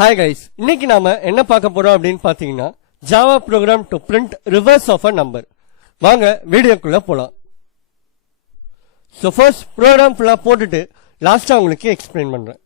Hi guys, இன்னைக்கு நாம என்ன பார்க்க போறோம் அப்படின்னு பாத்தீங்கன்னா Java program to print reverse of a number. வாங்க வீடியோக்குள்ள போலாம். So first program full போட்டுட்டு லாஸ்டா உங்களுக்கு எக்ஸ்பிளைன் பண்றேன்.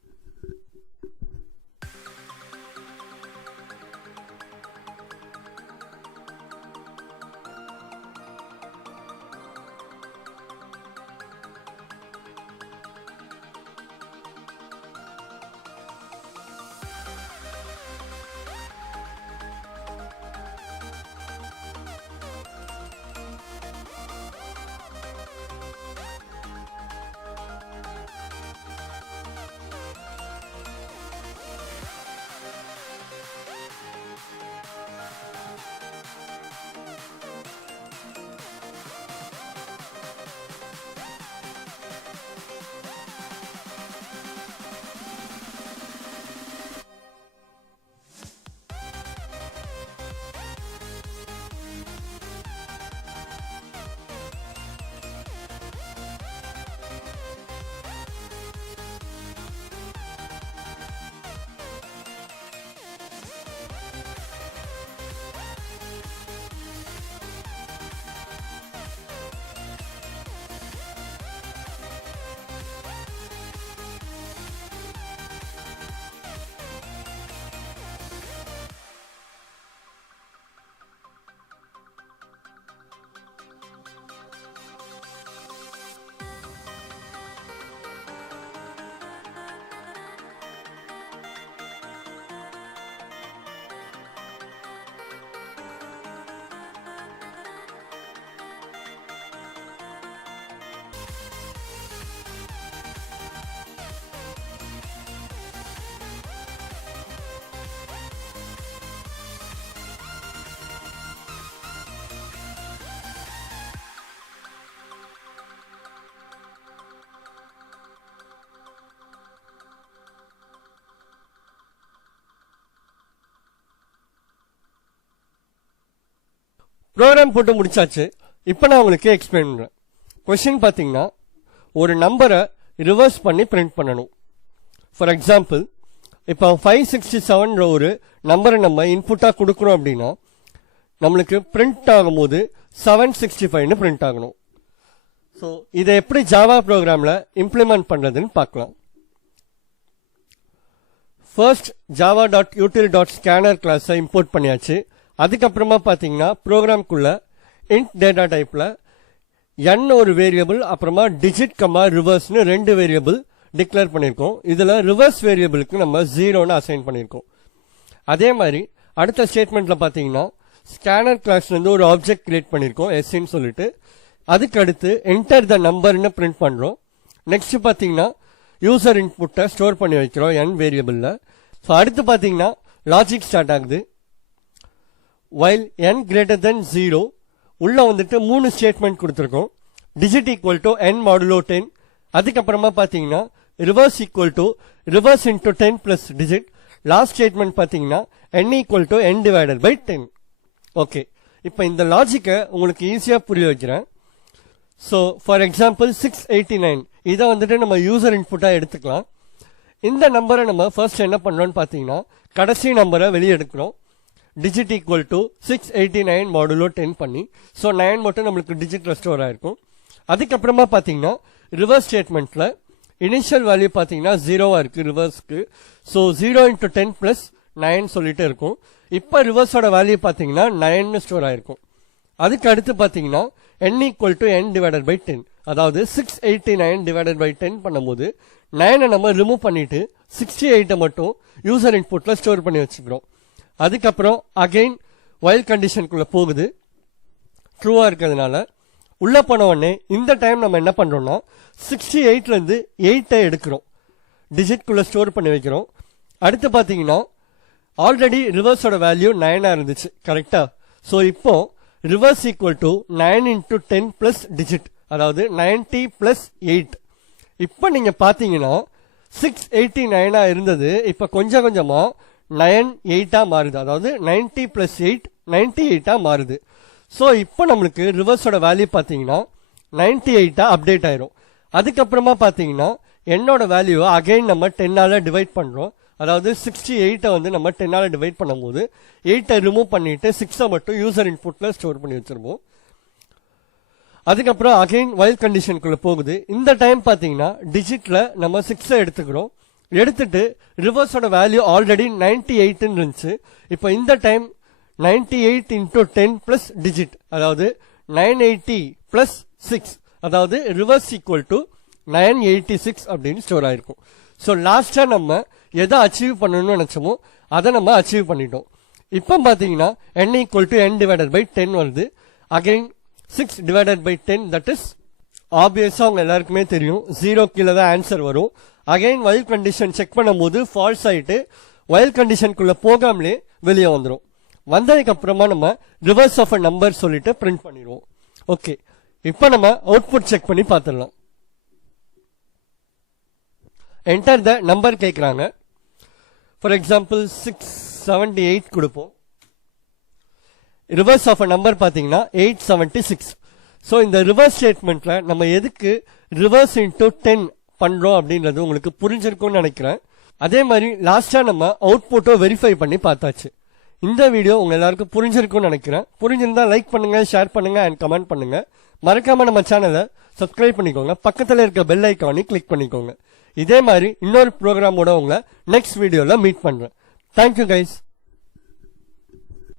ப்ரோக்ராம் போட்டு முடிச்சாச்சு. இப்போ நான் உங்களுக்கு எக்ஸ்பிளைன் பண்றேன். கொஸ்டின் பாத்தீங்கன்னா ஒரு நம்பரை ரிவர்ஸ் பண்ணி பிரிண்ட் பண்ணணும். ஃபார் எக்ஸாம்பிள் இப்போ 567 ஒரு நம்பரை நம்ம இன்புட்டா கொடுக்குறோம் அப்படின்னா நம்மளுக்கு பிரிண்ட் ஆகும்போது 765 பிரிண்ட் ஆகணும். ஸோ இதை எப்படி ஜாவா ப்ரோக்ராம்ல இம்ப்ளிமெண்ட் பண்றதுன்னு பார்க்கலாம். ஃபர்ஸ்ட் java.util.scanner கிளாஸை இம்போர்ட் பண்ணியாச்சு. அதுக்கப்புறமா பாத்தீங்கன்னா ப்ரோக்ராம்குள்ள இன்ட் டேட்டா டைப்ல n ஒரு வேரியபிள் அப்புறமா டிஜிட் கமா ரிவர்ஸ்னு ரெண்டு வேரியபிள் டிக்ளேர் பண்ணிருக்கோம். இதுல ரிவர்ஸ் வேரியபிளுக்கு நம்ம 0ன்னு அசைன் பண்ணிருக்கோம். அதே மாதிரி அடுத்த ஸ்டேட்மெண்ட்ல பாத்தீங்கன்னா ஸ்கேனர் கிளாஸ்ல இருந்து ஒரு ஆப்ஜெக்ட் கிரியேட் பண்ணிருக்கோம் எஸ்ன்னு சொல்லிட்டு. அதுக்கு அடுத்து என்டர் த நம்பர்னு பிரிண்ட் பண்றோம். நெக்ஸ்ட் பாத்தீங்கன்னா யூசர் இன்புட்டை ஸ்டோர் பண்ணி வைக்கிறோம் n வேரியபிள்ல. ஸோ அடுத்து பாத்தீங்கன்னா லாஜிக் ஸ்டார்ட் ஆகுது. while n greater than 0 உள்ள வந்துட்டு 3 ஸ்டேட்மெண்ட் கொடுத்திருக்கோம். digit equal to n modulo 10. அதுக்கப்புறமா பாத்தீங்கன்னா reverse equal to reverse into 10 plus digit. Last statement பாத்தீங்கன்னா n equal to n divided by 10. Okay, இப்போ இந்த லாஜிக்கை உங்களுக்கு ஈஸியா புரிய வைக்கிறேன். ஸோ ஃபார் எக்ஸாம்பிள் 689 இதை வந்துட்டு நம்ம யூசர் இன்புட்டா எடுத்துக்கலாம். இந்த நம்பரை நம்ம ஃபர்ஸ்ட் என்ன பண்றோம்னு பாத்தீங்கன்னா கடைசி நம்பரை வெளியே எடுக்கிறோம். digit equal to 689 modulo 10 பண்ணி ஸோ 9 மட்டும் நம்மளுக்கு டிஜிட்ல ஸ்டோர் ஆயிருக்கும். அதுக்கப்புறமா பாத்தீங்கன்னா ரிவர்ஸ் ஸ்டேட்மெண்ட்ல இனிஷியல் வேல்யூ பாத்தீங்கன்னா 0வா இருக்கு ரிவர்ஸ்க்கு. ஸோ 0 into 10 plus 9 சொல்லிட்டு இருக்கும். இப்போ ரிவர்ஸோட வேல்யூ பாத்தீங்கன்னா 9ன்னு ஸ்டோர் ஆயிருக்கும். அதுக்கு அடுத்து பாத்தீங்கன்னா n equal to n divided by 10, அதாவது 689 divided by 10 பண்ணும்போது 9 நம்ம ரிமூவ் பண்ணிட்டு 68 மட்டும் யூசர் இன்புட்ல ஸ்டோர் பண்ணி வச்சுக்கிறோம். அதுக்கப்புறம் அகைன் வைல் கண்டிஷனுக்குள்ள போகுது. ட்ரூவா இருக்கிறதுனால உள்ள போன உடனே இந்த டைம் நம்ம என்ன பண்றோம்னா 68ல இருந்து 8 எடுக்கிறோம், டிஜிட்குள்ள ஸ்டோர் பண்ணி வைக்கிறோம். அடுத்து பாத்தீங்கன்னா ஆல்ரெடி ரிவர்ஸோட வேல்யூ 9ஆ இருந்துச்சு கரெக்டா. ஸோ இப்போ reverse equal to 9 into 10 plus digit, அதாவது 90 பிளஸ் 8. இப்போ நீங்க பாத்தீங்கன்னா 689 இருந்தது இப்ப கொஞ்சம் கொஞ்சமா 98 மாறுது, அதாவது 90 பிளஸ் 8 98 மாறுது. ஸோ இப்போ நம்மளுக்கு ரிவர்ஸோட வேல்யூ பாத்தீங்கன்னா 98 அப்டேட் ஆயிரும். அதுக்கப்புறமா பாத்தீங்கன்னா என்னோட வேல்யூ அகைன் நம்ம 10ஆல டிவைட் பண்றோம், அதாவது 68 வந்து நம்ம 10 டிவைட் பண்ணும்போது 8 ரிமூவ் பண்ணிட்டு 6 மட்டும் யூசர் இன்புட்ல ஸ்டோர் பண்ணி வச்சிருப்போம். அதுக்கப்புறம் அகைன் வைல் கண்டிஷனுக்குள்ள போகுது. இந்த டைம் பாத்தீங்கன்னா டிஜிட்ல நம்ம 6 எடுத்துக்கிறோம். எடுத்துட்டு ரிவர்ஸோட வேல்யூ ஆல்ரெடி 98 இருந்துச்சு. இப்போ இந்த டைம் 98 into 10 பிளஸ் டிஜிட், அதாவது 980 பிளஸ் 6, அதாவது ரிவர்ஸ் ஈக்குவல் டு 986 அப்படின்னு ஸ்டோர் ஆயிருக்கும். ஸோ லாஸ்டா நம்ம எதை அச்சீவ் பண்ணணும்னு நினைச்சோமோ அதை நம்ம அச்சீவ் பண்ணிட்டோம். இப்போ பாத்தீங்கன்னா n equal to n divided by 10 வருது. Again 6 divided by 10, that is ஆப்வியஸா உங்க எல்லாருக்குமே தெரியும் 0 கீழே தான் ஆன்சர் வரும். அகைன் வைல் கண்டிஷன் செக் பண்ணும்போது ஃபால்ஸ் ஆயிட்டு வைல் கண்டிஷனுக்குள்ள போகாமலே வெளியே வந்துடும். வந்ததுக்கு அப்புறமா நம்ம ரிவர்ஸ் ஆஃப் அ நம்பர் சொல்லிட்டு பிரிண்ட் பண்ணிடுவோம். ஓகே, இப்போ நம்ம அவுட்புட் செக் பண்ணி பார்த்துடலாம். என்டர் த நம்பர் கேட்குறாங்க. ஃபார் எக்ஸாம்பிள் 678 கொடுப்போம். ரிவர்ஸ் ஆஃப் அ நம்பர் பாத்தீங்கன்னா 876. ஸோ இந்த ரிவர்ஸ் ஸ்டேட்மெண்ட்ல நம்ம எதுக்கு ரிவர்ஸ் இன்டூ 10 பண்றோம் அப்படின்றது உங்களுக்கு புரிஞ்சிருக்கும்னு நினைக்கிறேன். அதே மாதிரி லாஸ்டா நம்ம அவுட்புட்டோ வெரிஃபை பண்ணி பார்த்தாச்சு. இந்த வீடியோ உங்க எல்லாருக்கும் புரிஞ்சிருக்கும்னு நினைக்கிறேன். புரிஞ்சிருந்தா லைக் பண்ணுங்க, ஷேர் பண்ணுங்க அண்ட் கமெண்ட் பண்ணுங்க. மறக்காம நம்ம சேனலை சப்ஸ்கிரைப் பண்ணிக்கோங்க. பக்கத்துல இருக்க பெல் ஐக்கானை கிளிக் பண்ணிக்கோங்க. இதே மாதிரி இன்னொரு ப்ரோக்ராமோட உங்களை நெக்ஸ்ட் வீடியோல மீட் பண்றேன். Thank you guys.